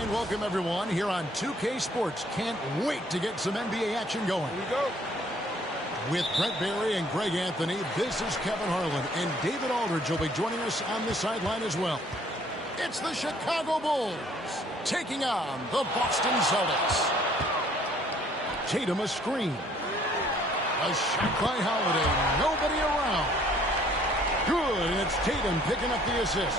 And welcome everyone here on 2K Sports. Can't wait to get some NBA action going. Here we go. With Brent Barry and Greg Anthony, this is Kevin Harlan, and David Aldridge will be joining us on the sideline as well. It's the Chicago Bulls taking on the Boston Celtics. Tatum a screen. A shot by Holiday. Nobody around. Good, and it's Tatum picking up the assist.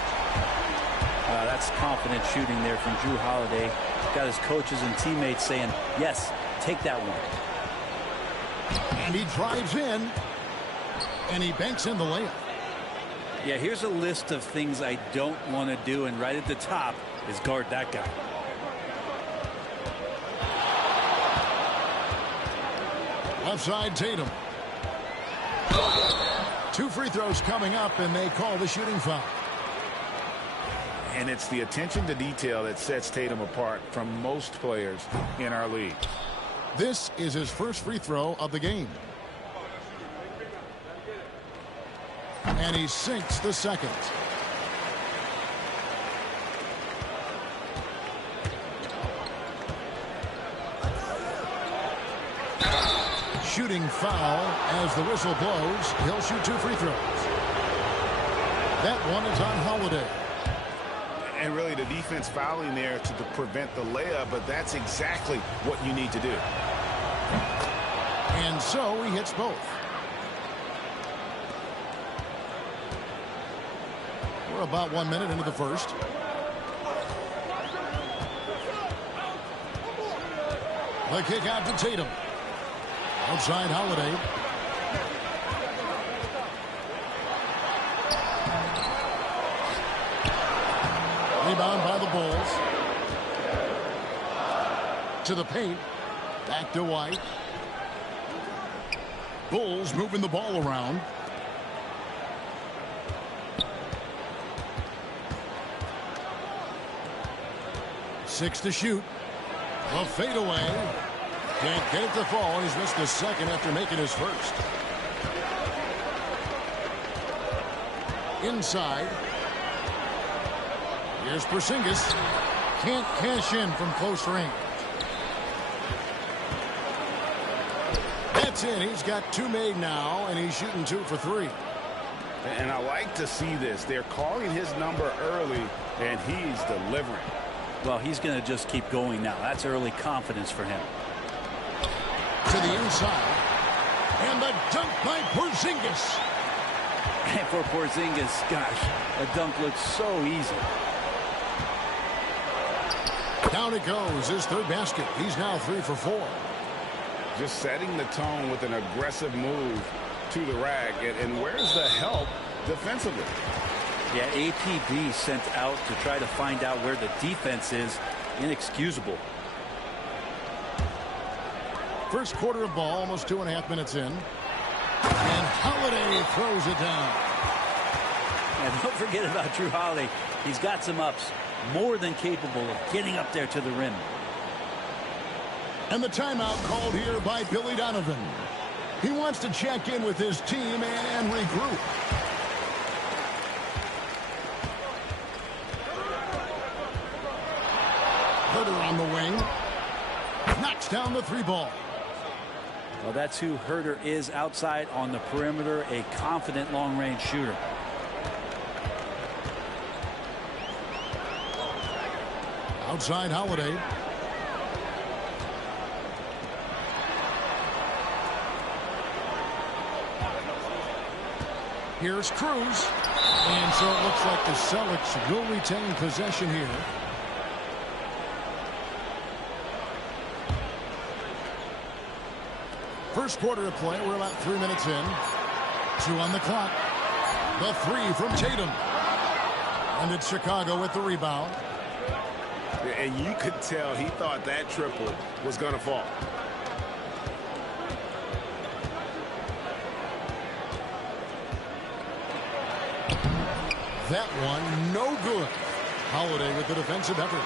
That's confident shooting there from Drew Holiday. Got his coaches and teammates saying, yes, take that one. And he drives in, and he banks in the layup. Yeah, here's a list of things I don't want to do, and right at the top is guard that guy. Left side, Tatum. 2 free throws coming up, and they call the shooting foul. And it's the attention to detail that sets Tatum apart from most players in our league. This is his first free throw of the game. And he sinks the second. Shooting foul as the whistle blows. He'll shoot 2 free throws. That one is on Holiday. And really the defense fouling there to prevent the layup, but that's exactly what you need to do. And so he hits both. We're about 1 minute into the first. The kick out to Tatum. Outside Holiday. Rebound by the Bulls. To the paint. Back to White. Bulls moving the ball around. Six to shoot. The fadeaway. Can't get it to fall. He's missed the second after making his first. Inside. Here's Porzingis. Can't cash in from close range. That's in. He's got 2 made now, and he's shooting 2 for 3. And I like to see this. They're calling his number early, and he's delivering. Well, he's going to just keep going now. That's early confidence for him. To the inside. And the dunk by Porzingis. And for Porzingis, gosh, a dunk looks so easy. Down it goes. His 3rd basket. He's now 3 for 4. Just setting the tone with an aggressive move to the rack. And where's the help defensively? Yeah, APB sent out to try to find out where the defense is. Inexcusable. First quarter of ball, almost 2.5 minutes in. And Holiday throws it down. And don't forget about Drew Holiday. He's got some ups. More than capable of getting up there to the rim. And the timeout called here by Billy Donovan. He wants to check in with his team and regroup. Herter on the wing. Knocks down the 3 ball. Well, that's who Herter is outside on the perimeter. A confident long-range shooter. Outside Holiday. Here's Cruz. And so it looks like the Celtics will retain possession here. First quarter of play. We're about 3 minutes in. 2 on the clock. The 3 from Tatum. And it's Chicago with the rebound. And you could tell he thought that triple was going to fall. That one, no good. Holiday with the defensive effort.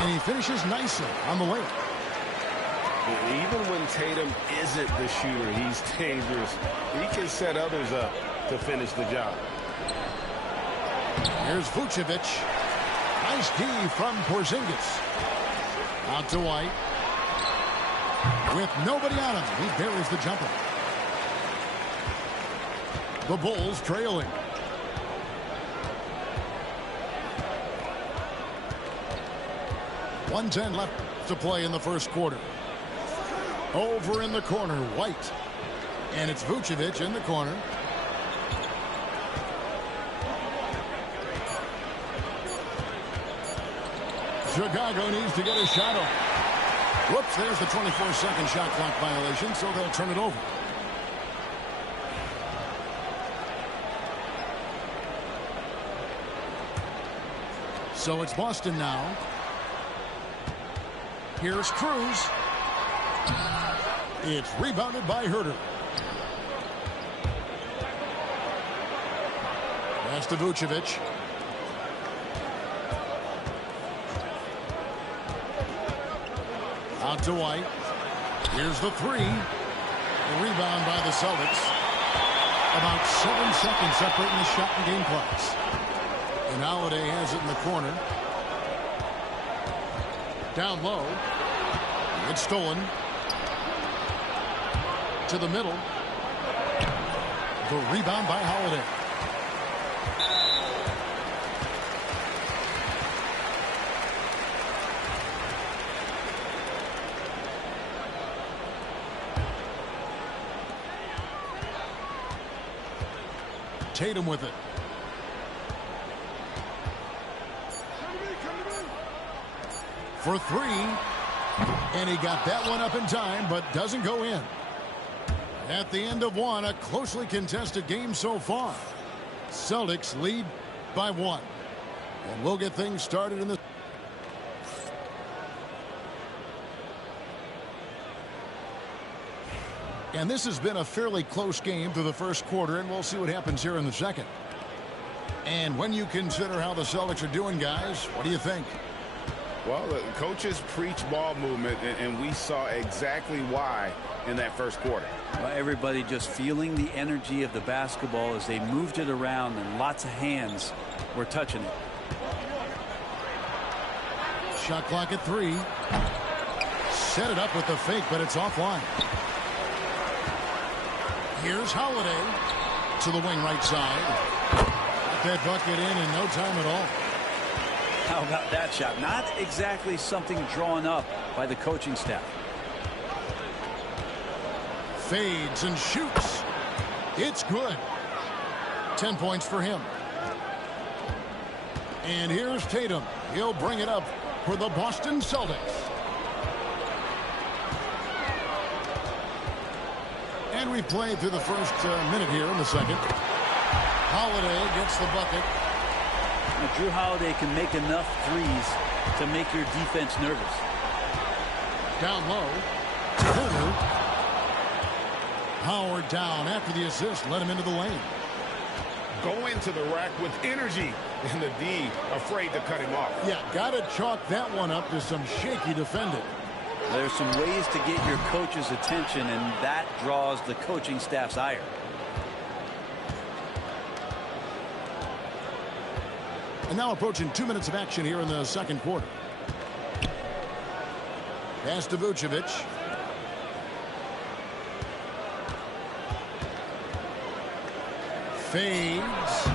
And he finishes nicely on the layup. Even when Tatum isn't the shooter, he's dangerous. He can set others up to finish the job. Here's Vucevic. Nice D from Porzingis. Out to White. With nobody on him, he buries the jumper. The Bulls trailing. .110 left to play in the first quarter. Over in the corner, White. And it's Vucevic in the corner. Chicago needs to get a shot off. Whoops, there's the 24-second shot clock violation, so they'll turn it over. So it's Boston now. Here's Cruz. It's rebounded by Herter. Pass to Vucevic. Out to White. Here's the three. The rebound by the Celtics. About 7 seconds separating the shot and game clocks. And Holiday has it in the corner. Down low. It's stolen. To the middle. The rebound by Holiday. Tatum with it. For three. And he got that one up in time, but doesn't go in. At the end of one, a closely contested game so far. Celtics lead by 1. And we'll get things started in the... And this has been a fairly close game through the first quarter, and we'll see what happens here in the second. And when you consider how the Celtics are doing, guys, what do you think? Well, the coaches preach ball movement, and we saw exactly why in that first quarter. Well, everybody just feeling the energy of the basketball as they moved it around, and lots of hands were touching it. Shot clock at 3. Set it up with the fake, but it's offline. Here's Holiday to the wing right side. Got that bucket in no time at all. How about that shot? Not exactly something drawn up by the coaching staff. Fades and shoots. It's good. 10 points for him. And here's Tatum. He'll bring it up for the Boston Celtics. And we've played through the first minute here in the second. Holiday gets the bucket. Now, Drew Holiday can make enough threes to make your defense nervous. Down low. Herter. Howard down after the assist. Let him into the lane. Go into the rack with energy. And the D afraid to cut him off. Yeah, got to chalk that one up to some shaky defending. There's some ways to get your coach's attention, and that draws the coaching staff's ire. And now approaching 2 minutes of action here in the second quarter. Pass to Vucevic. Fades.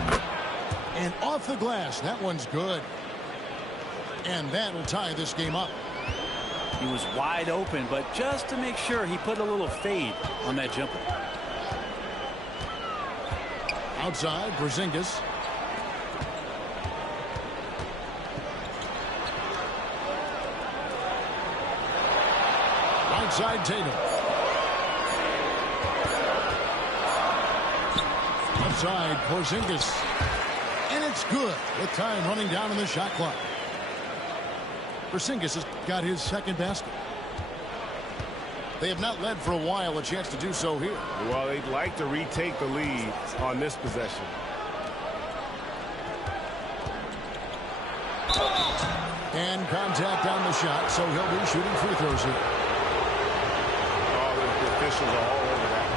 And off the glass. That one's good. And that'll tie this game up. He was wide open, but just to make sure, he put a little fade on that jumper. Outside, Porzingis. Right side, Tatum. Outside, Porzingis. And it's good with time running down in the shot clock. Porzingis has got his second basket. They have not led for a while. A chance to do so here. Well, they'd like to retake the lead on this possession. And contact on the shot, so he'll be shooting free throws here. Oh, the officials are all over that.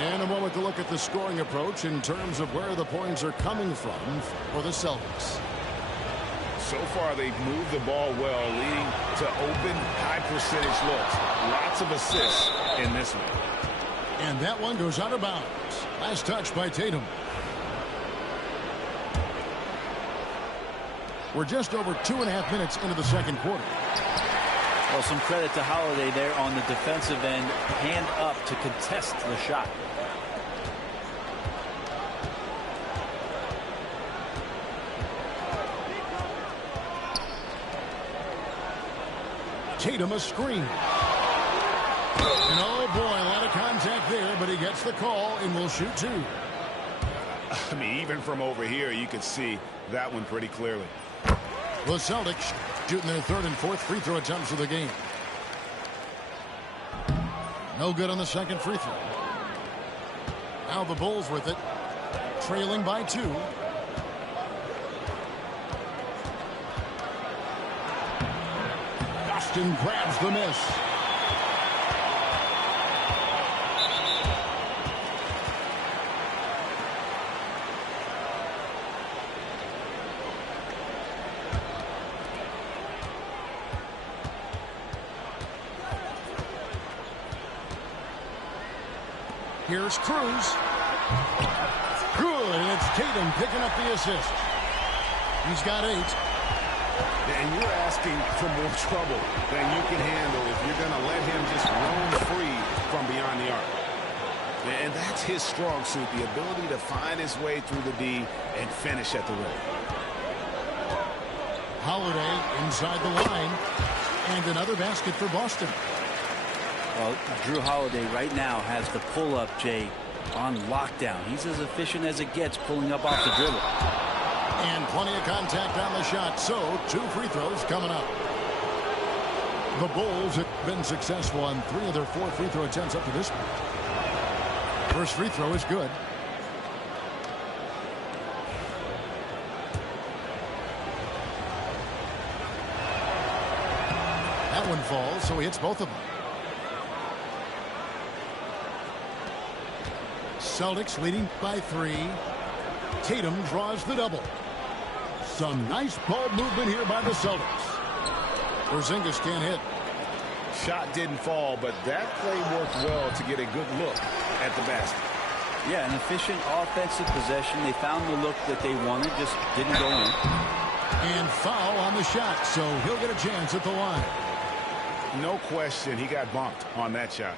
And a moment to look at the scoring approach in terms of where the points are coming from for the Celtics. So far, they've moved the ball well, leading to open, high-percentage looks. Lots of assists in this one. And that one goes out of bounds. Last touch by Tatum. We're just over 2.5 minutes into the second quarter. Well, some credit to Holiday there on the defensive end. Hand up to contest the shot. Tatum a screen. And oh boy, a lot of contact there, but he gets the call and will shoot two. I mean, even from over here, you could see that one pretty clearly. The Celtics shooting their third and fourth free throw attempts of the game. No good on the second free throw. Now the Bulls with it, trailing by 2. Boston grabs the miss. Here's Cruz. Good, and it's Tatum picking up the assist. He's got 8. And you're asking for more trouble than you can handle if you're going to let him just roam free from beyond the arc. And that's his strong suit, the ability to find his way through the D and finish at the rim. Holiday inside the line, and another basket for Boston. Well, Drew Holiday right now has the pull-up, Jay, on lockdown. He's as efficient as it gets pulling up off the dribble. And plenty of contact on the shot, so 2 free throws coming up. The Bulls have been successful on 3 of their 4 free throw attempts up to this point. First free throw is good. That one falls, so he hits both of them. Celtics leading by 3. Tatum draws the double. Some nice ball movement here by the Celtics. Porzingis can't hit. Shot didn't fall, but that play worked well to get a good look at the basket. Yeah, an efficient offensive possession. They found the look that they wanted, just didn't go in. And foul on the shot, so he'll get a chance at the line. No question, he got bumped on that shot.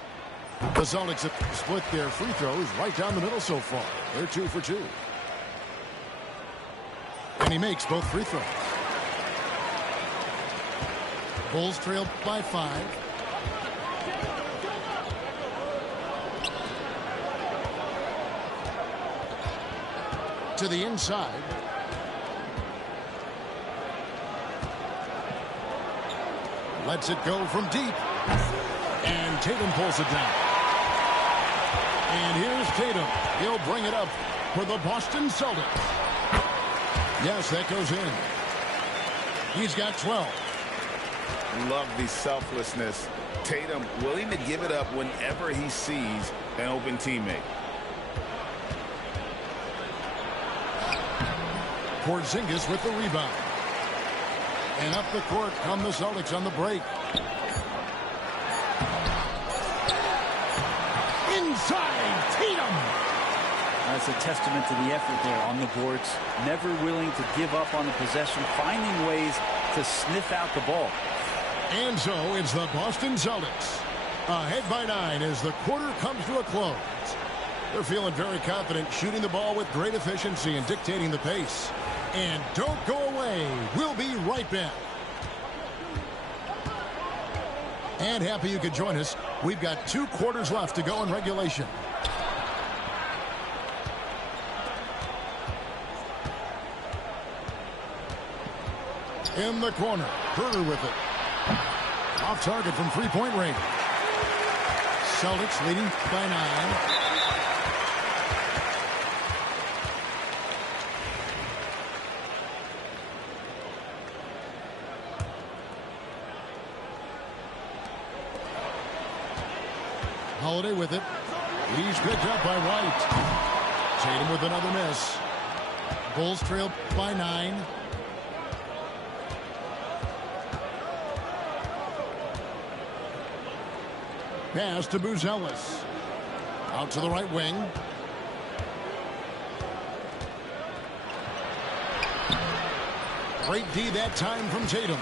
The Celtics have split their free throws right down the middle so far. They're 2 for 2. And he makes both free throws. Bulls trail by 5. To the inside. Lets it go from deep. And Tatum pulls it down. And here's Tatum. He'll bring it up for the Boston Celtics. Yes, that goes in. He's got 12. Love the selflessness. Tatum willing to give it up whenever he sees an open teammate. Porzingis with the rebound. And up the court come the Celtics on the break. Inside, Tatum. That's a testament to the effort there on the boards. Never willing to give up on the possession, finding ways to sniff out the ball. And so it's the Boston Celtics ahead by 9 as the quarter comes to a close. They're feeling very confident, shooting the ball with great efficiency and dictating the pace. And don't go away. We'll be right back. And happy you could join us. We've got 2 quarters left to go in regulation. In the corner, Herter with it. Off target from three-point range. Celtics leading by 9. Holiday with it. He's picked up by White. Tatum with another miss. Bulls trail by 9. Pass to Buzelis. Out to the right wing. Great D that time from Tatum.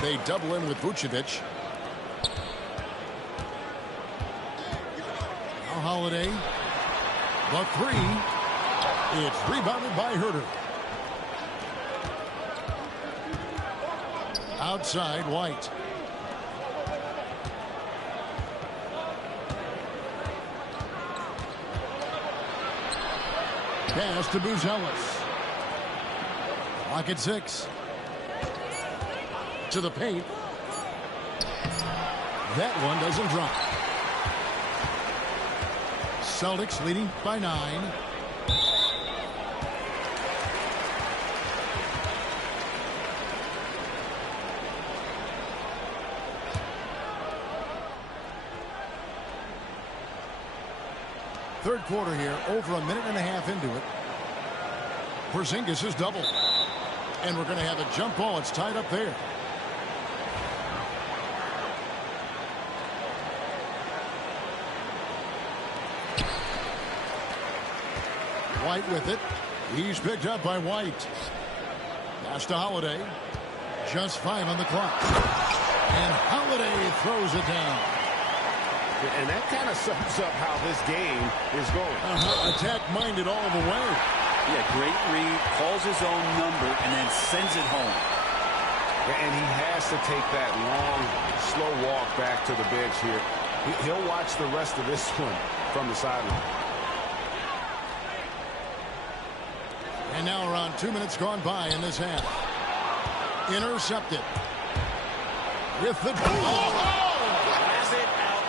They double in with Vucevic. Now Holiday. The three. It's rebounded by Herter. Outside, White. Pass to Buzelis. Lock at 6. To the paint. That one doesn't drop. Celtics leading by 9. Third quarter here, over a minute and a half into it. Porzingis is doubled. And we're going to have a jump ball. It's tied up there. White with it. He's picked up by White. Pass to Holiday. Just 5 on the clock. And Holiday throws it down. And that kind of sums up how this game is going. Attack-minded all the way. Yeah, great read, calls his own number, and then sends it home. And he has to take that long, slow walk back to the bench here. He'll watch the rest of this one from the sideline. And now around 2 minutes gone by in this half. Intercepted. With the... Has it out of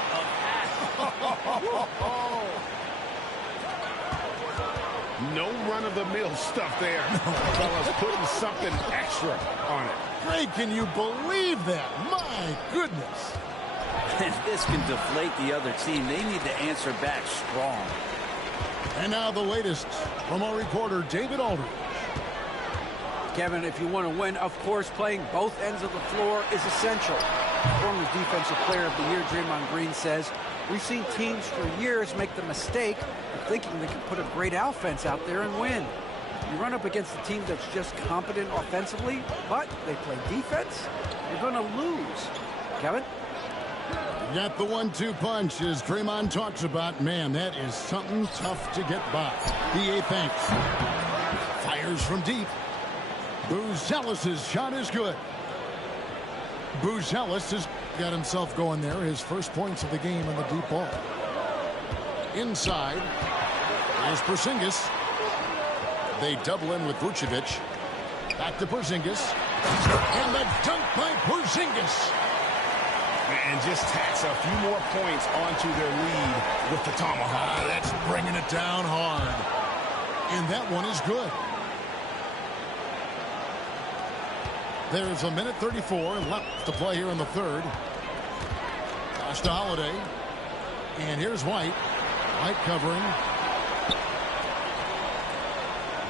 No run-of-the-mill stuff there. Fellas putting something extra on it. Greg, can you believe that? My goodness. And this can deflate the other team. They need to answer back strong. And now the latest from our reporter, David Aldridge. Kevin, if you want to win, of course, playing both ends of the floor is essential. Former Defensive Player of the Year, Draymond Green, says, we've seen teams for years make the mistake of thinking they can put a great offense out there and win. You run up against a team that's just competent offensively, but they play defense, you're going to lose. Kevin? Got the 1-2 punch as Draymond talks about. Man, that is something tough to get by. BA thanks. Fires from deep. Buzelis' shot is good. Buzelis has got himself going there. His first points of the game in the deep ball. Inside is Porzingis. They double in with Vucevic. Back to Porzingis. And the dunk by Porzingis. And just tacks a few more points onto their lead with the tomahawk. That's bringing it down hard. And that one is good. There's a minute 34 left to play here in the third. Pass to Holiday. And here's White. White covering.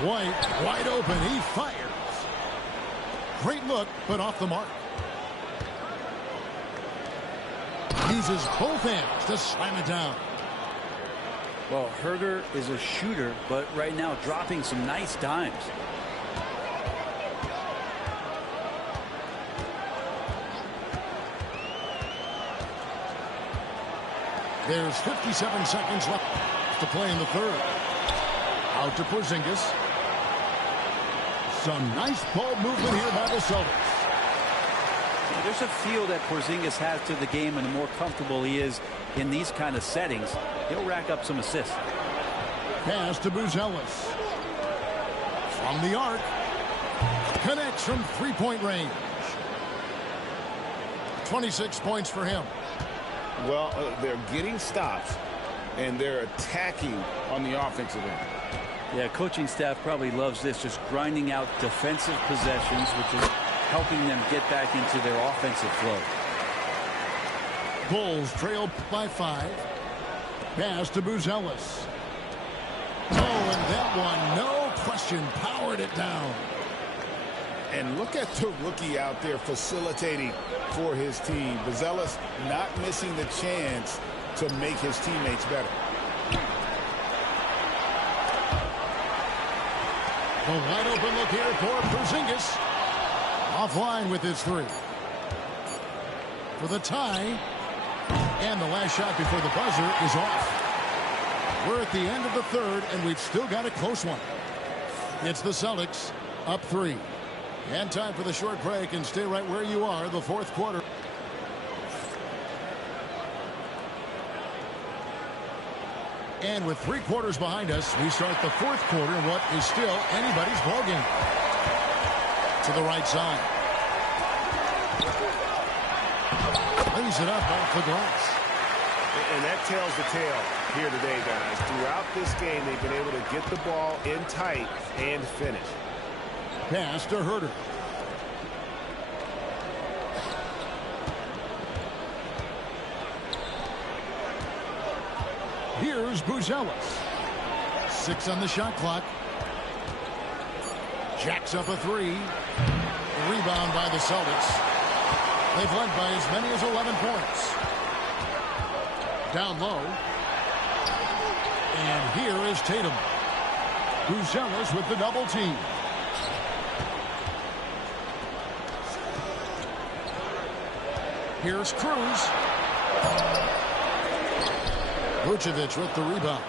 White wide open. He fires. Great look, but off the mark. Uses both hands to slam it down. Well, Herter is a shooter, but right now dropping some nice dimes. There's 57 seconds left to play in the third. Out to Porzingis. Some nice ball movement here by the Celtics. There's a feel that Porzingis has to the game, and the more comfortable he is in these kind of settings, he'll rack up some assists. Pass to Buzelis. From the arc. Connects from three-point range. 26 points for him. Well, they're getting stops, and they're attacking on the offensive end. Yeah, coaching staff probably loves this, just grinding out defensive possessions, which is helping them get back into their offensive flow. Bulls trail by 5. Pass to Buzelis. Oh, and that one, no question, powered it down. And look at the rookie out there facilitating for his team. Buzelis not missing the chance to make his teammates better. The wide open look here for Porzingis. Offline with his three. For the tie. And the last shot before the buzzer is off. We're at the end of the third, and we've still got a close one. It's the Celtics up 3. And time for the short break, and stay right where you are, the fourth quarter. And with 3 quarters behind us, we start the fourth quarter in what is still anybody's ballgame. To the right side. Lays it up off the glass. And that tells the tale here today, guys. Throughout this game, they've been able to get the ball in tight and finish. Pass to Herter. Here's Buzelis. 6 on the shot clock. Jacks up a 3. Rebound by the Celtics. They've led by as many as 11 points. Down low. And here is Tatum. Buzelis with the double team. Here's Cruz. Vucevic with the rebound.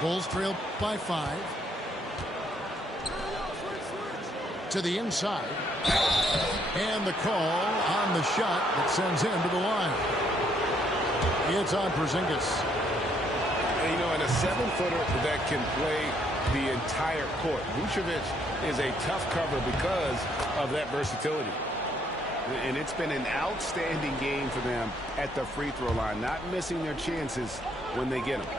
Bulls trail by 5. To the inside. And the call on the shot that sends him to the line. It's on Porzingis. And, you know, in a 7-footer that can play the entire court, Vucevic is a tough cover because of that versatility. And it's been an outstanding game for them at the free throw line, not missing their chances when they get them.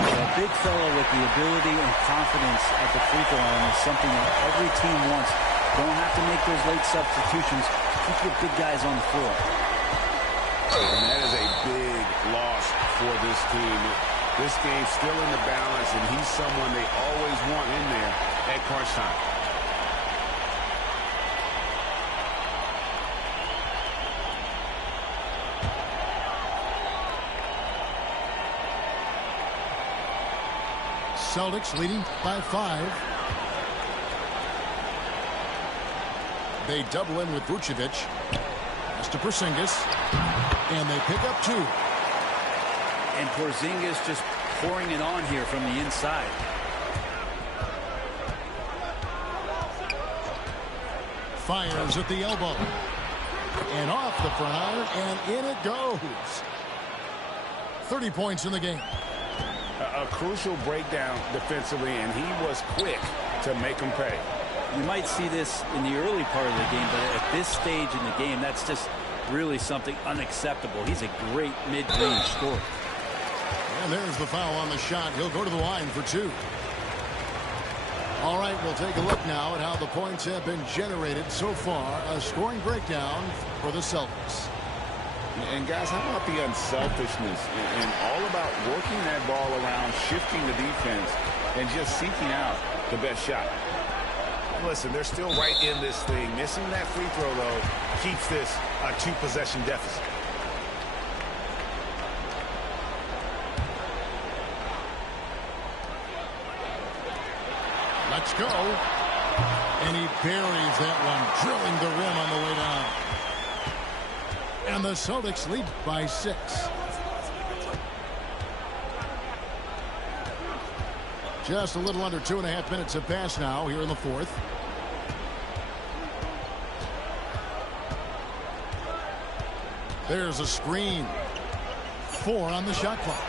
A big fellow with the ability and confidence at the free throw line is something that every team wants. Don't have to make those late substitutions. Keep your big guys on the floor. And that is a big loss for this team. This game's still in the balance, and he's someone they always want in there at crunch time. Celtics leading by 5. They double in with Vucevic. Pass to Porzingis. And they pick up 2. And Porzingis just pouring it on here from the inside. Fires at the elbow. And off the front iron, and in it goes. 30 points in the game. A crucial breakdown defensively, and he was quick to make them pay. You might see this in the early part of the game, but at this stage in the game, that's just really something unacceptable. He's a great mid-range scorer. And there's the foul on the shot. He'll go to the line for 2. All right, we'll take a look now at how the points have been generated so far. A scoring breakdown for the Celtics. And guys, how about the unselfishness and all about working that ball around, shifting the defense, and just seeking out the best shot. Listen, they're still right in this thing. Missing that free throw, though, keeps this a 2-possession deficit. Let's go. And he buries that one, drilling the rim on the way down. And the Celtics lead by 6. Just a little under 2.5 minutes have passed now here in the fourth. There's a screen. 4 on the shot clock.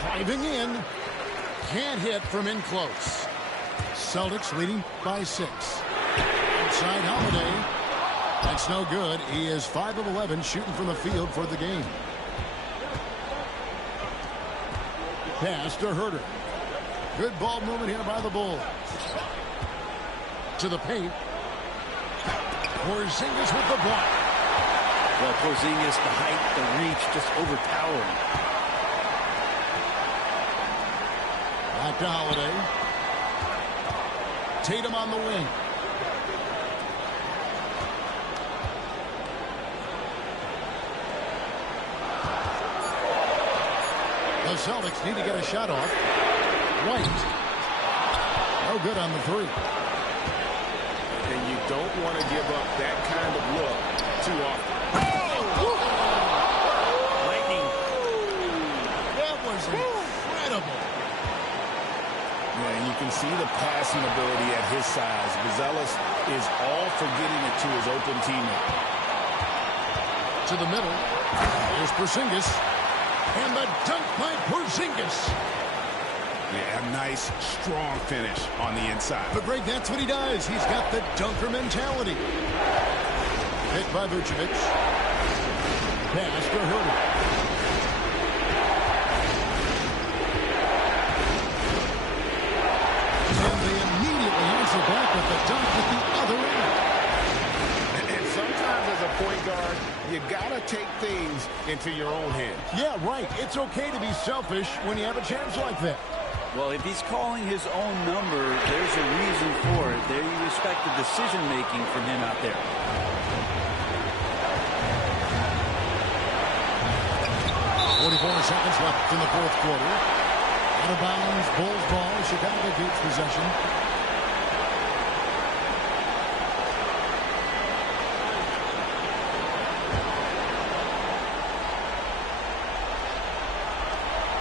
Driving in. Can't hit from in close. Celtics leading by 6. Inside Holiday. That's no good. He is 5 of 11 shooting from the field for the game. Pass to Herter. Good ball movement here by the Bulls. To the paint. Porzingis with the block. Well, Porzingis, the height, the reach, just overpowering. Back to Holiday. Tatum on the wing. The Celtics need to get a shot off. White. No good on the three. And you don't want to give up that kind of look too often. Lightning. That was incredible. Yeah, and you can see the passing ability at his size. Buzelis is all for getting it to his open teammate. To the middle. Here's Porzingis. And the dunk by Porzingis. Yeah, a nice, strong finish on the inside. But, Greg, that's what he does. He's got the dunker mentality. Hit by Vucevic. Pass to Herter. And they immediately answer back with the dunk at the other end. And sometimes as a point guard, you got to take things into your own hands. Yeah, right. It's okay to be selfish when you have a chance like that. Well, if he's calling his own number, there's a reason for it. There you respect the decision-making from him out there. Seconds left in the fourth quarter. Out of bounds, Bulls ball. Chicago keeps possession.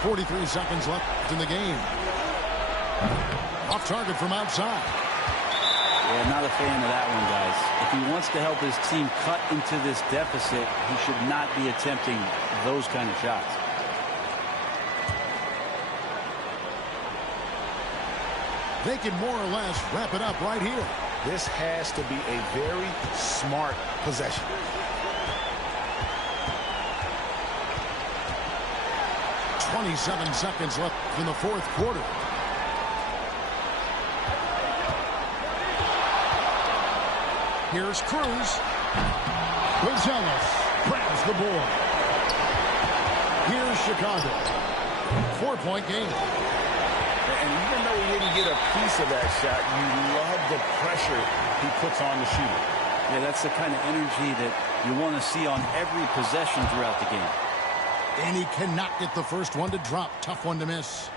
.43 seconds left in the game. Off target from outside. Yeah, not a fan of that one, guys. If he wants to help his team cut into this deficit, he should not be attempting those kind of shots. They can more or less wrap it up right here. This has to be a very smart possession. .27 seconds left in the fourth quarter. Here's Cruz. Buzelis grabs the board. Here's Chicago. 4-point game. And even though he didn't get a piece of that shot, you love the pressure he puts on the shooter. Yeah, that's the kind of energy that you want to see on every possession throughout the game. And he cannot get the first one to drop. Tough one to miss.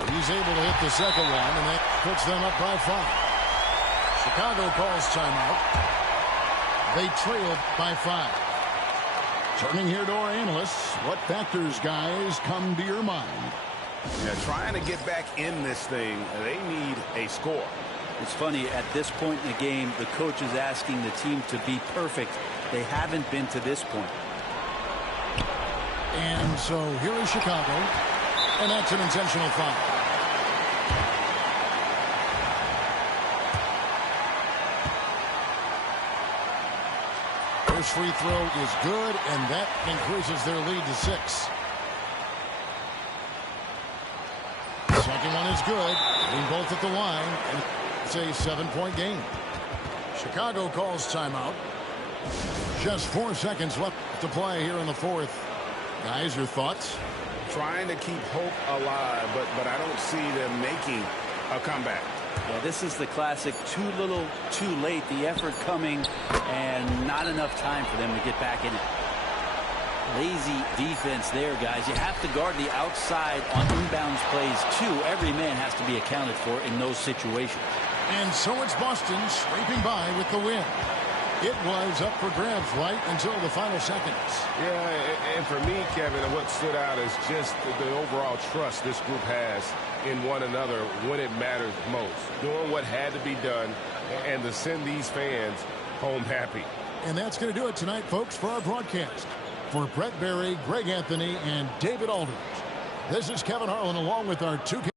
He's able to hit the second one, and that puts them up by 5. Chicago calls timeout. They trailed by 5. Turning here to our analysts. What factors, guys, come to your mind? Yeah, trying to get back in this thing, they need a score. It's funny, at this point in the game, the coach is asking the team to be perfect. They haven't been to this point. And so here is Chicago, and that's an intentional foul. First free throw is good, and that increases their lead to 6. Second one is good. Being both at the line, and it's a 7-point game. Chicago calls timeout. Just 4 seconds left to play here in the fourth. Guys, your thoughts? Trying to keep hope alive, but I don't see them making a comeback. Yeah, this is the classic too little, too late. The effort coming and not enough time for them to get back in it. Lazy defense there, guys. You have to guard the outside on inbounds plays, too. Every man has to be accounted for in those situations. And so it's Boston scraping by with the win. It was up for grabs right until the final seconds. Yeah, and for me, Kevin, what stood out is just the overall trust this group has in one another when it matters most. Doing what had to be done and to send these fans home happy. And that's going to do it tonight, folks, for our broadcast. For Brett Berry, Greg Anthony, and David Aldridge, this is Kevin Harlan along with our 2K.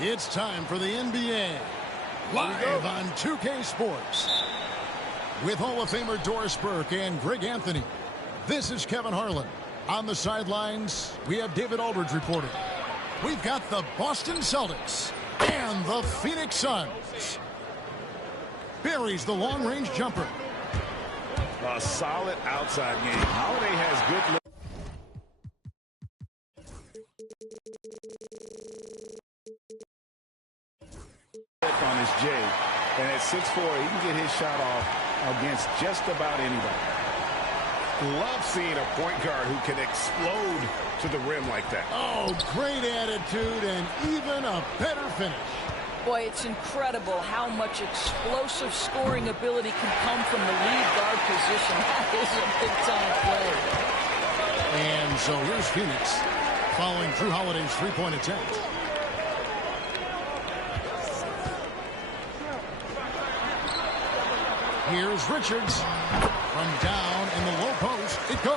It's time for the NBA. Live on 2K Sports. With Hall of Famer Doris Burke and Greg Anthony. This is Kevin Harlan. On the sidelines, we have David Aldridge reporting. We've got the Boston Celtics and the Phoenix Suns. Buries the long-range jumper. A solid outside game. Holiday has good look. On his J, and at 6'4", he can get his shot off against just about anybody. Love seeing a point guard who can explode to the rim like that. Oh, great attitude and even a better finish. Boy, it's incredible how much explosive scoring ability can come from the lead guard position. That is a big-time play. And so here's Phoenix following Drew Holiday's three-point attempt. Here's Richards. From down in the low post, it goes.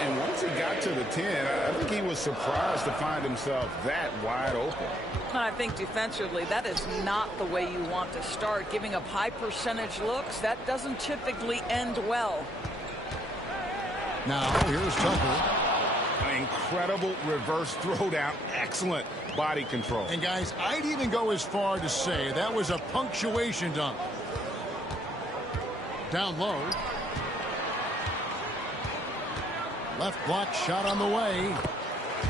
And once he got to the 10, I think he was surprised to find himself that wide open. I think defensively, that is not the way you want to start. Giving up high percentage looks, that doesn't typically end well. Now, here's Tucker. An incredible reverse throwdown. Excellent body control. And, guys, I'd even go as far to say that was a punctuation dunk. Down low. Left block shot on the way.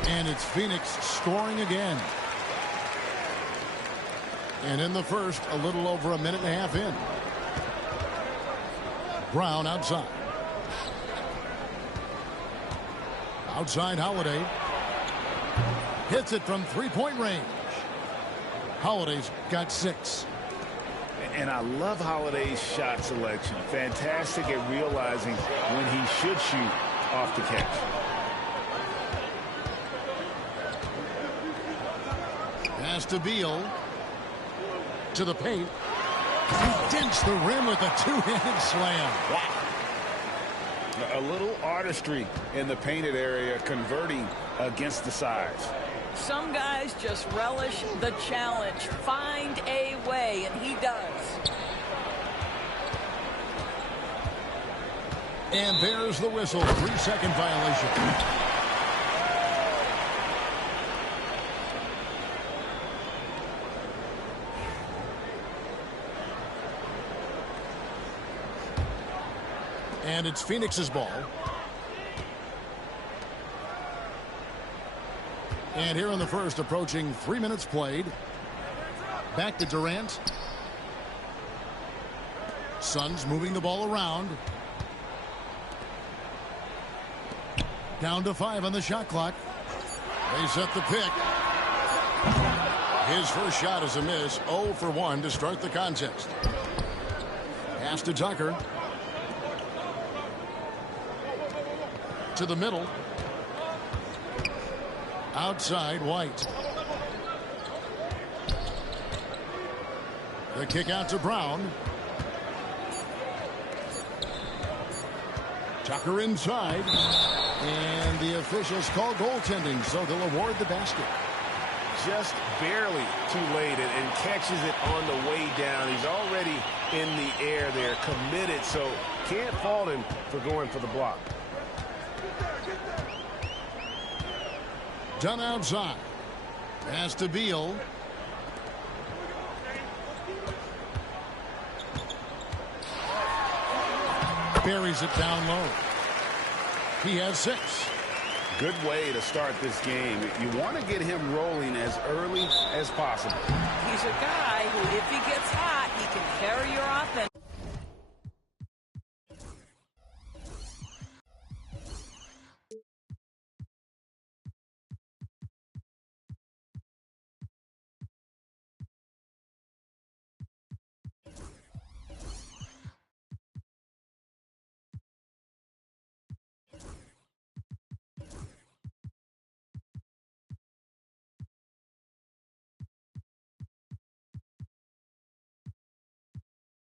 And it's Phoenix scoring again. And in the first, a little over a minute and a half in. Brown outside. Outside Holiday. Hits it from three-point range. Holiday's got 6. And I love Holiday's shot selection. Fantastic at realizing when he should shoot off the catch. Pass to Beal. To the paint. He dents the rim with a two-handed slam. Wow. A little artistry in the painted area, converting against the size. Some guys just relish the challenge. Find a way, and he does. And there's the whistle. 3-second violation. And it's Phoenix's ball. And here in the first, approaching 3 minutes played. Back to Durant. Suns moving the ball around. Down to 5 on the shot clock. They set the pick. His first shot is a miss. 0 for 1 to start the contest. Pass to Tucker. To the middle. Outside White. The kick out to Brown. Tucker inside. And the officials call goaltending, so they'll award the basket. Just barely too late and catches it on the way down. He's already in the air there, committed, so can't fault him for going for the block. Done outside. Pass to Beal. Buries it down low. He has 6. Good way to start this game. You want to get him rolling as early as possible. He's a guy who, if he gets hot, he can carry your offense.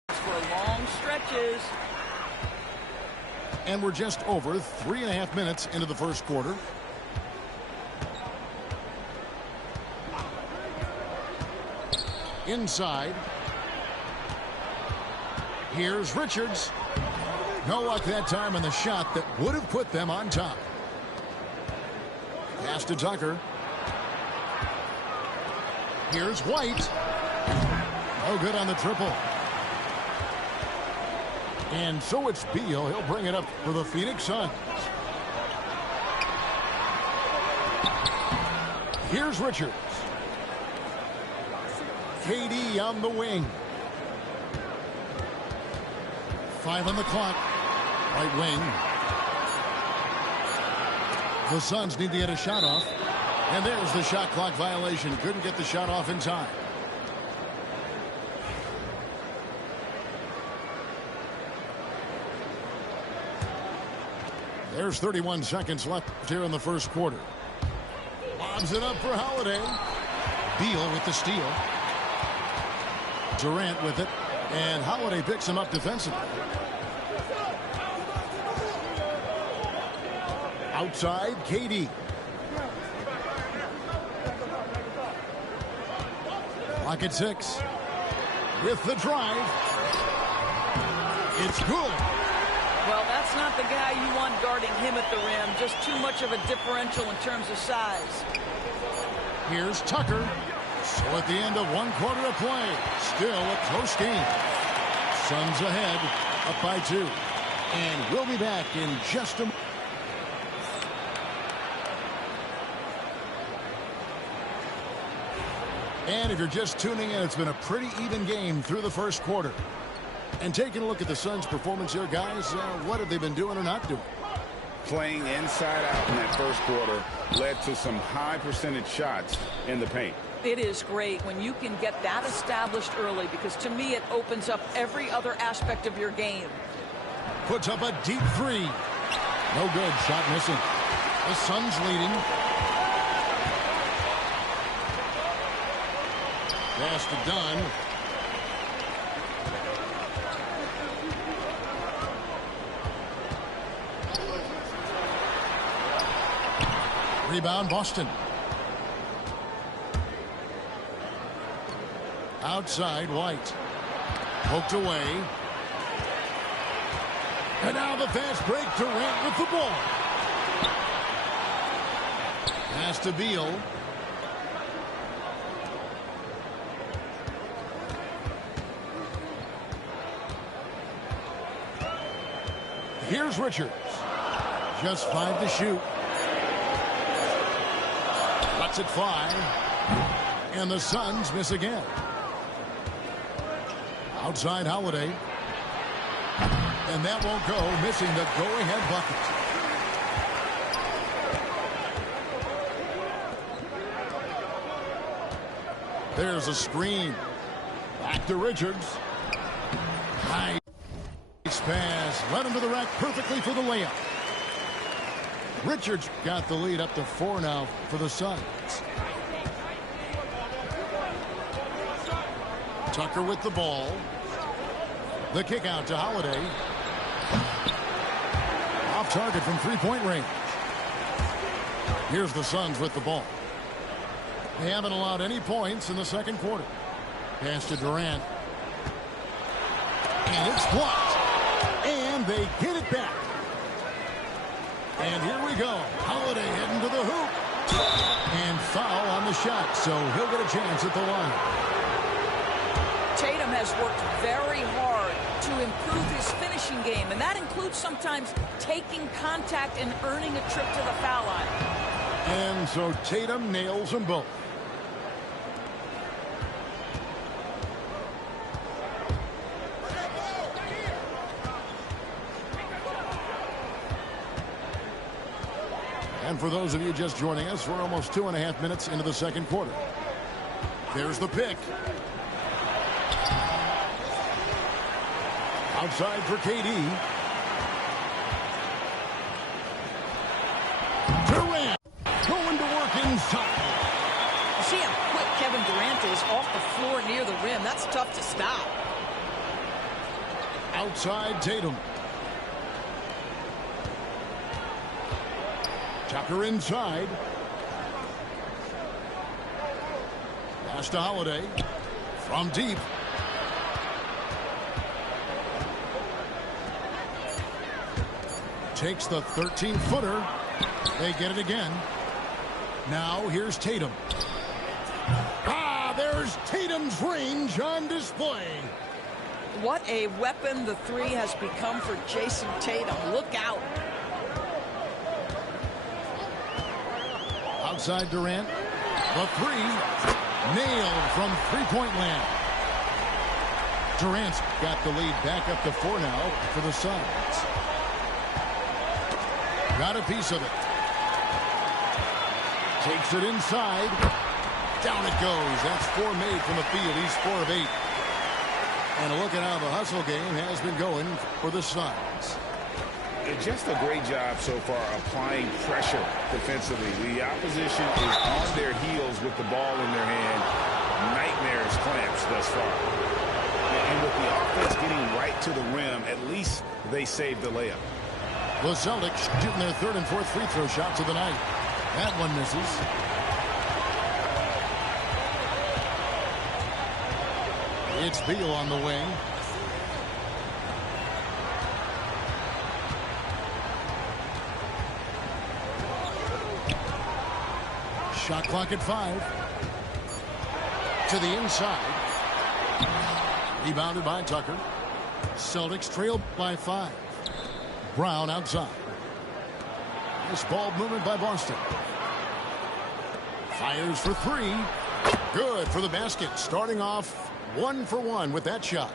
For long stretches. And we're just over 3.5 minutes into the first quarter. Inside. Here's Richards. No luck that time on the shot that would have put them on top. Pass to Tucker. Here's White. No good on the triple. And so it's Beal. He'll bring it up for the Phoenix Suns. Here's Richards. KD on the wing. 5 on the clock. Right wing. The Suns need to get a shot off. And there's the shot clock violation. Couldn't get the shot off in time. There's 31 seconds left here in the first quarter. Lobs it up for Holiday. Beal with the steal. Durant with it. And Holiday picks him up defensively. Outside, KD. Clock at 6. With the drive. It's good. Well, that's not the guy you want guarding him at the rim. Just too much of a differential in terms of size. Here's Tucker. So at the end of 1 quarter of play, still a close game. Suns ahead, up by 2. And we'll be back in just a moment. And if you're just tuning in, it's been a pretty even game through the first quarter. And taking a look at the Suns' performance here, guys, what have they been doing or not doing? Playing inside out in that first quarter led to some high percentage shots in the paint. It is great when you can get that established early, because to me it opens up every other aspect of your game. Puts up a deep 3. No good. Shot missing. The Suns leading. Pass to Dunn. Rebound, Boston. Outside, White. Poked away. And now the fast break. Durant with the ball. Pass to Beal. Here's Richards. Just 5 to shoot. Lets it fly. And the Suns miss again. Outside Holiday. And that won't go. Missing the go-ahead bucket. There's a screen. Back to Richards. Nice pass. Led him to the rack perfectly for the layup. Richards got the lead up to 4 now for the Suns. Tucker with the ball. The kick out to Holiday. Off target from 3-point range. Here's the Suns with the ball. They haven't allowed any points in the second quarter. Pass to Durant. And it's blocked. And they get it back. And here we go. Holiday heading to the hoop. And foul on the shot, so he'll get a chance at the line. Tatum has worked very hard to improve his finishing game, and that includes sometimes taking contact and earning a trip to the foul line. And so Tatum nails them both. And for those of you just joining us, we're almost 2.5 minutes into the second quarter. There's the pick. Outside for KD. Durant going to work inside. You see how quick Kevin Durant is off the floor near the rim. That's tough to stop. Outside Tatum. Tucker inside. Pass to Holiday. From deep. Takes the 13-footer. They get it again. Now here's Tatum. There's Tatum's range on display. What a weapon the three has become for Jason Tatum. Look out. Outside Durant. The three. Nailed from three-point land. Durant's got the lead back up to 4 now for the Suns. Got a piece of it. Takes it inside. Down it goes. That's 4 made from the field. He's 4 of 8. And a look at how the hustle game has been going for the Suns. Just a great job so far applying pressure defensively. The opposition is on their heels with the ball in their hand. Nightmares clamps thus far. And with the offense getting right to the rim, at least they saved the layup. The Celtics shooting their 3rd and 4th free throw shots of the night. That one misses. It's Beal on the wing. Shot clock at 5. To the inside. Rebounded by Tucker. Celtics trailed by 5. Brown outside. Nice ball movement by Boston. Fires for 3. Good for the basket. Starting off 1 for 1 with that shot.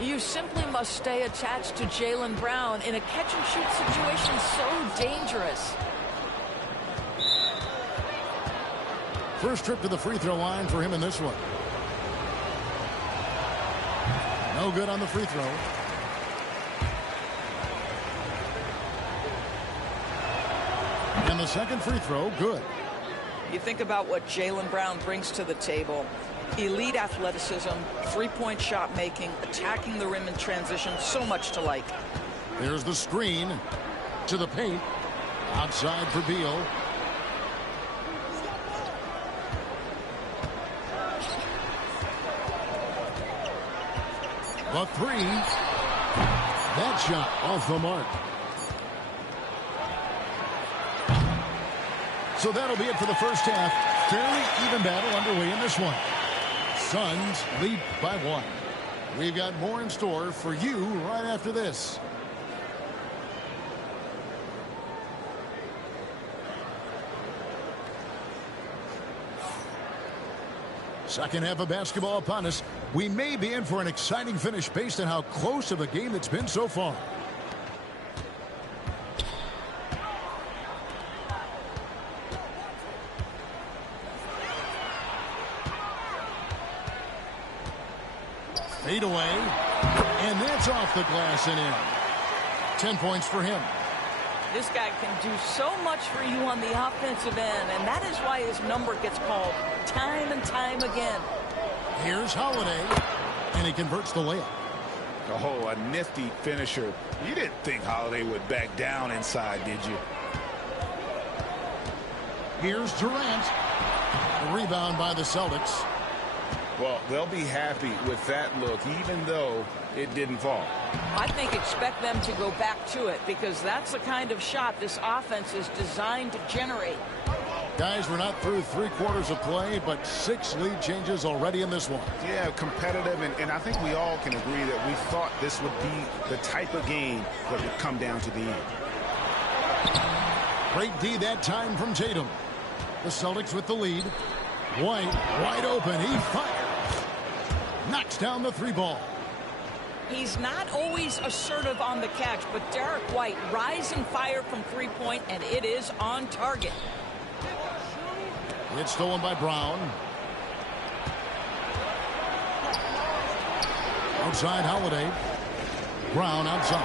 You simply must stay attached to Jaylen Brown in a catch-and-shoot situation so dangerous. First trip to the free throw line for him in this one. No good on the free throw. And the second free throw, good. You think about what Jaylen Brown brings to the table. Elite athleticism, three-point shot making, attacking the rim in transition, so much to like. There's the screen to the paint. Outside for Beal. The 3. That shot off the mark. So that'll be it for the first half. Fairly even battle underway in this one. Suns lead by 1. We've got more in store for you right after this. Second half of basketball upon us. We may be in for an exciting finish based on how close of a game it's been so far. Fade away. And that's off the glass and in. 10 points for him. This guy can do so much for you on the offensive end, and that is why his number gets called time and time again. Here's Holiday, and he converts the layup. Oh, a nifty finisher. You didn't think Holiday would back down inside, did you? Here's Durant. The rebound by the Celtics. Well, they'll be happy with that look, even though it didn't fall. I think expect them to go back to it, because that's the kind of shot this offense is designed to generate. Guys, we're not through 3 quarters of play, but 6 lead changes already in this one. Yeah, competitive, and I think we all can agree that we thought this would be the type of game that would come down to the end. Great D that time from Tatum. The Celtics with the lead. White, wide open. He fires. Knocks down the 3 ball. He's not always assertive on the catch, but Derek White rise and fire from 3-point, and it is on target. It's stolen by Brown. Outside Holiday. Brown outside.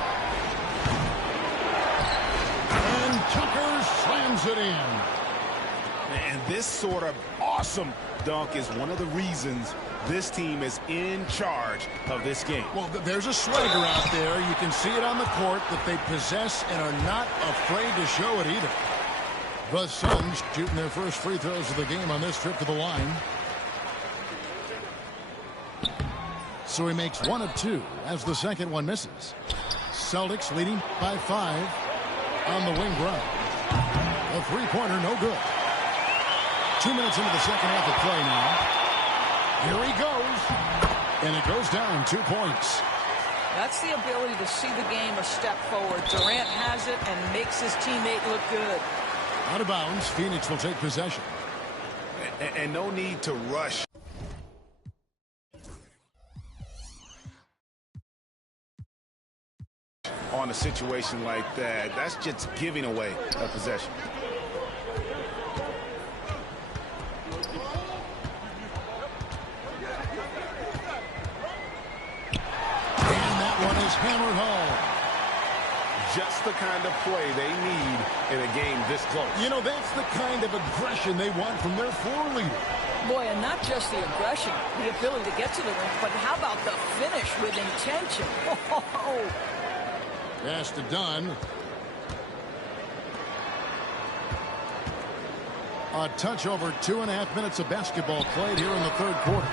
And Tucker slams it in. And this sort of awesome dunk is one of the reasons this team is in charge of this game. Well, there's a swagger out there. You can see it on the court that they possess and are not afraid to show it either. The Suns shooting their first free throws of the game on this trip to the line. So he makes 1 of 2 as the second one misses. Celtics leading by 5 on the wing run. A three-pointer, no good. 2 minutes into the second half of play now. Here he goes. And it goes down 2 points. That's the ability to see the game a step forward. Durant has it and makes his teammate look good. Out of bounds, Phoenix will take possession. And no need to rush. On a situation like that, that's just giving away a possession. And that one is hammered home. Just the kind of play they need in a game this close. You know, that's the kind of aggression they want from their floor leader. Boy, and not just the aggression, the ability to get to the rim, but how about the finish with intention? Oh. Pass to Dunn. A touch over 2.5 minutes of basketball played here in the third quarter.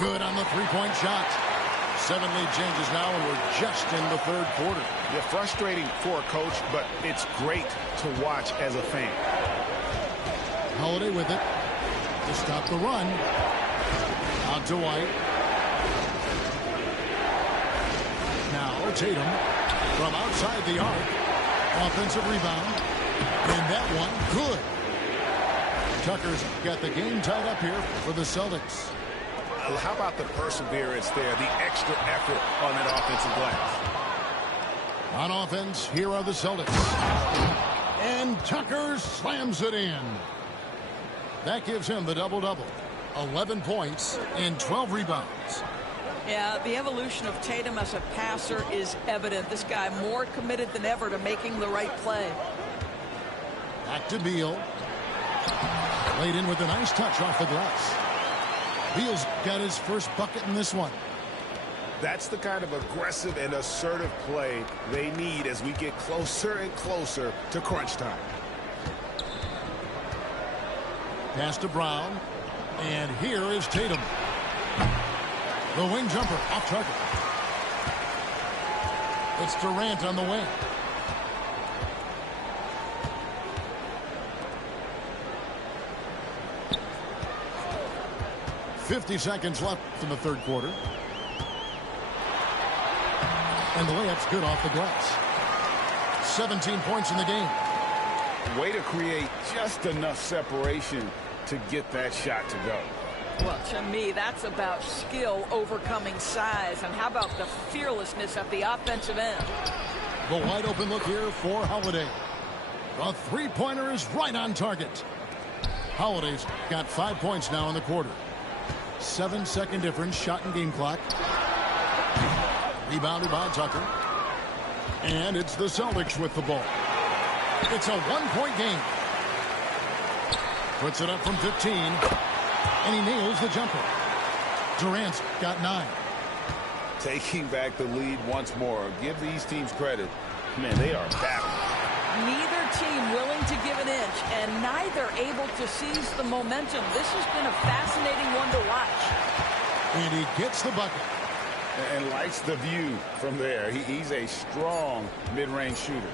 Good on the three-point shot. 7 lead changes now, and we're just in the third quarter. Yeah, frustrating for a coach, but it's great to watch as a fan. Holiday with it to stop the run. Out to White. Now Tatum from outside the arc. Offensive rebound. And that one good. Tucker's got the game tied up here for the Celtics. How about the perseverance there, the extra effort on that offensive glass? On offense, here are the Celtics. And Tucker slams it in. That gives him the double-double. 11 points and 12 rebounds. Yeah, the evolution of Tatum as a passer is evident. This guy more committed than ever to making the right play. Back to Beal. Laid in with a nice touch off the glass. Beal's got his first bucket in this one. That's the kind of aggressive and assertive play they need as we get closer and closer to crunch time. Pass to Brown. And here is Tatum. The wing jumper off target. It's Durant on the wing. .50 seconds left in the third quarter. And the layup's good off the glass. 17 points in the game. Way to create just enough separation to get that shot to go. Well, to me, that's about skill overcoming size. And how about the fearlessness at the offensive end? The wide open look here for Holiday. The three-pointer is right on target. Holiday's got 5 points now in the quarter. 7-second difference, shot and game clock. Rebounded by Tucker. And it's the Celtics with the ball. It's a one-point game. Puts it up from 15. And he nails the jumper. Durant's got 9. Taking back the lead once more. Give these teams credit. Man, they are battling. Neither team willing to give an inch, and neither able to seize the momentum. This has been a fascinating one to watch. And he gets the bucket. And likes the view from there. He's a strong mid-range shooter.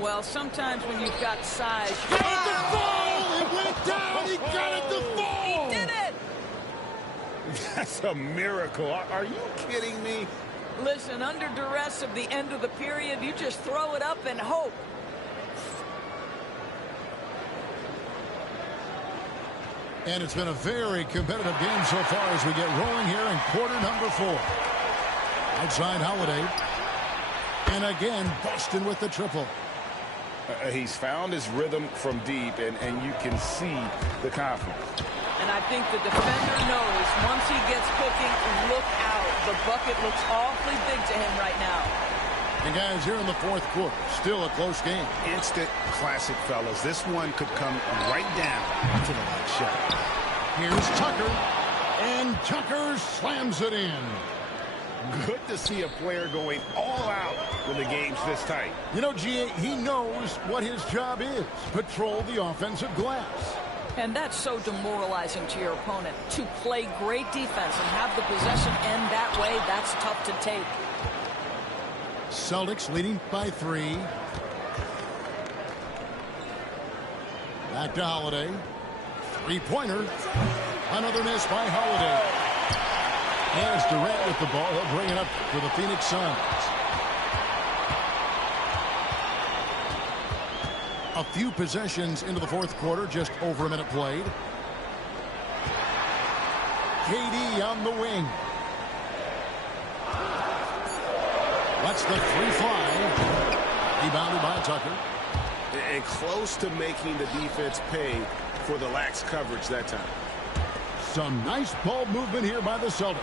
Well, sometimes when you've got size... Got it to fall! It went down! He got it to fall! He did it! That's a miracle. Are you kidding me? Listen, under duress of the end of the period, you just throw it up and hope. And it's been a very competitive game so far as we get rolling here in quarter number 4. Outside Holiday. And again, Boston with the triple. He's found his rhythm from deep, and you can see the confidence. And I think the defender knows once he gets cooking, look out. The bucket looks awfully big to him right now. And guys, here in the fourth quarter, still a close game. Instant classic, fellas. This one could come right down to the last shot. Here's Tucker. And Tucker slams it in. Good to see a player going all out when the game's this tight. You know, G.A., he knows what his job is. Patrol the offensive glass. And that's so demoralizing to your opponent. To play great defense and have the possession end that way, that's tough to take. Celtics leading by 3. Back to Holiday. Three-pointer. Another miss by Holiday. There's Durant with the ball. He'll bring it up for the Phoenix Suns. A few possessions into the fourth quarter, just over a minute played. KD on the wing. Lets the three fly. Rebounded by Tucker. And close to making the defense pay for the lax coverage that time. Some nice ball movement here by the Celtics.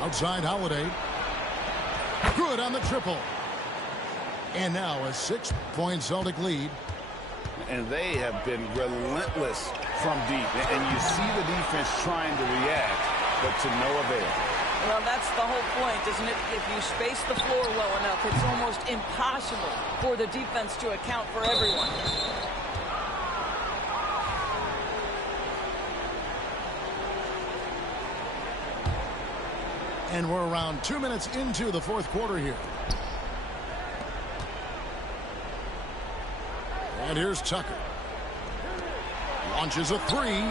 Outside Holiday. Good on the triple. And now a 6-point Celtic lead. And they have been relentless from deep. And you see the defense trying to react, but to no avail. Well, that's the whole point, isn't it? If you space the floor well enough, it's almost impossible for the defense to account for everyone. And we're around 2 minutes into the fourth quarter here. And here's Tucker. Launches a three.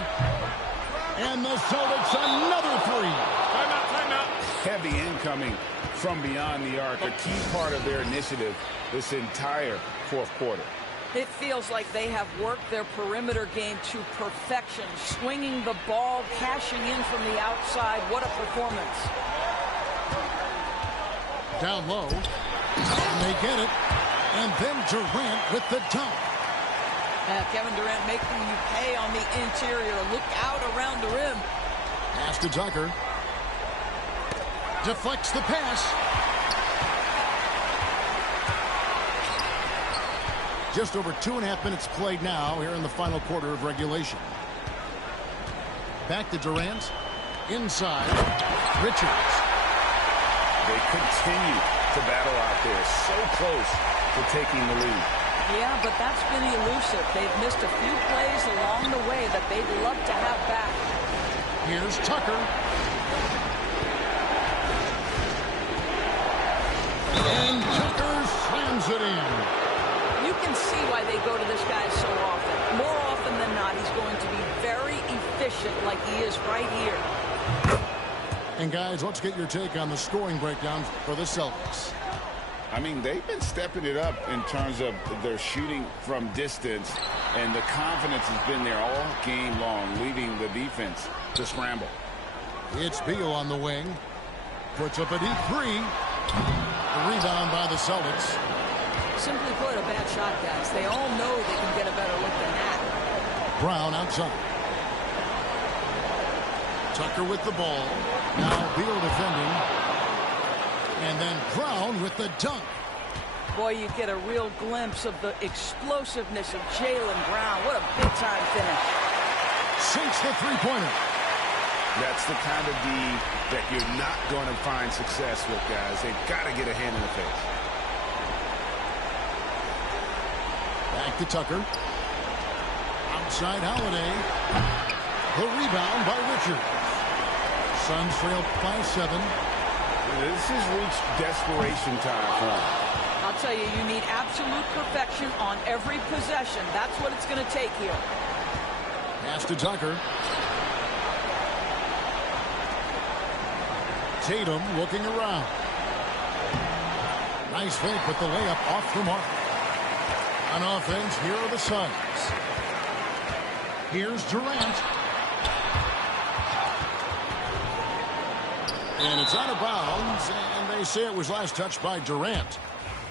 And the Celtics another three. Timeout, timeout. Heavy incoming from beyond the arc. A key part of their initiative this entire fourth quarter. It feels like they have worked their perimeter game to perfection. Swinging the ball, cashing in from the outside. What a performance. Down low. And they get it. And then Durant with the dunk. Kevin Durant making you pay on the interior. Look out around the rim. Pass to Tucker. Deflects the pass. Just over 2.5 minutes played now here in the final quarter of regulation. Back to Durant. Inside. Richards. They continue to battle out there. So close to taking the lead. Yeah, but that's been elusive. They've missed a few plays along the way that they'd love to have back. Here's Tucker. And Tucker slams it in. You can see why they go to this guy so often. More often than not, he's going to be very efficient like he is right here. And guys, let's get your take on the scoring breakdown for the Celtics. I mean, they've been stepping it up in terms of their shooting from distance, and the confidence has been there all game long, leaving the defense to scramble. It's Beal on the wing. Puts up a deep three. The rebound by the Celtics. Simply put, a bad shot, guys. They all know they can get a better look than that. Brown outside. Tucker with the ball. Now Beal defending. And then Brown with the dunk. Boy, you get a real glimpse of the explosiveness of Jaylen Brown. What a big-time finish. Sinks the three-pointer. That's the kind of D that you're not going to find success with, guys. They've got to get a hand in the face. Back to Tucker. Outside Holiday. The rebound by Richards. Suns trail by 7. This has reached desperation time for them. I'll tell you, you need absolute perfection on every possession. That's what it's going to take here. Pass to Tucker. Tatum looking around. Nice fake with the layup off the mark. On offense, here are the Suns. Here's Durant. And it's out of bounds, and they say it was last touched by Durant.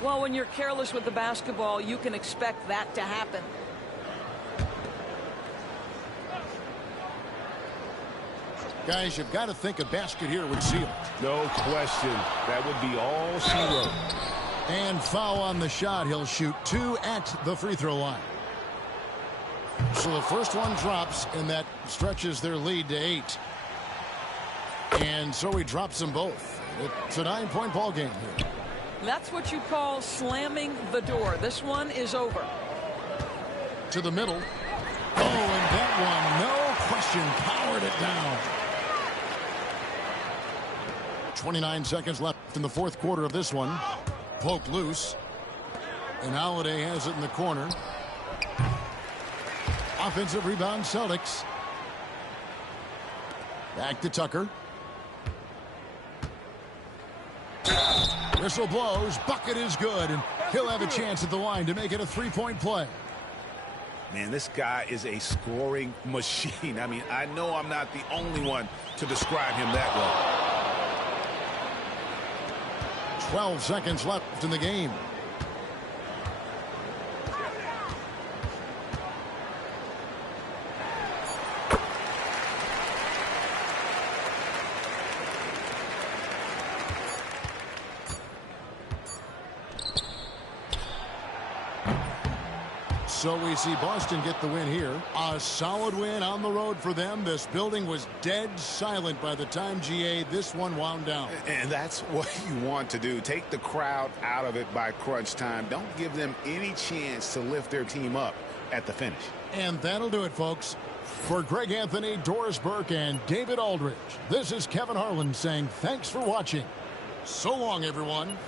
Well, when you're careless with the basketball, you can expect that to happen. Guys, you've got to think a basket here would seal it. No question. That would be all she wrote. And foul on the shot. He'll shoot 2 at the free throw line. So the first one drops, and that stretches their lead to 8. And so he drops them both. It's a 9-point ball game here. That's what you call slamming the door. This one is over. To the middle. Oh, and that one, no question, powered it down. 29 seconds left in the fourth quarter of this one. Poked loose. And Holiday has it in the corner. Offensive rebound, Celtics. Back to Tucker. Whistle blows. Bucket is good. And he'll have a chance at the line to make it a three-point play. Man, this guy is a scoring machine. I mean, I know I'm not the only one to describe him that way. 12 seconds left in the game. So we see Boston get the win here. A solid win on the road for them. This building was dead silent by the time, GA, this one wound down. And that's what you want to do. Take the crowd out of it by crunch time. Don't give them any chance to lift their team up at the finish. And that'll do it, folks. For Greg Anthony, Doris Burke, and David Aldridge, this is Kevin Harlan saying thanks for watching. So long, everyone.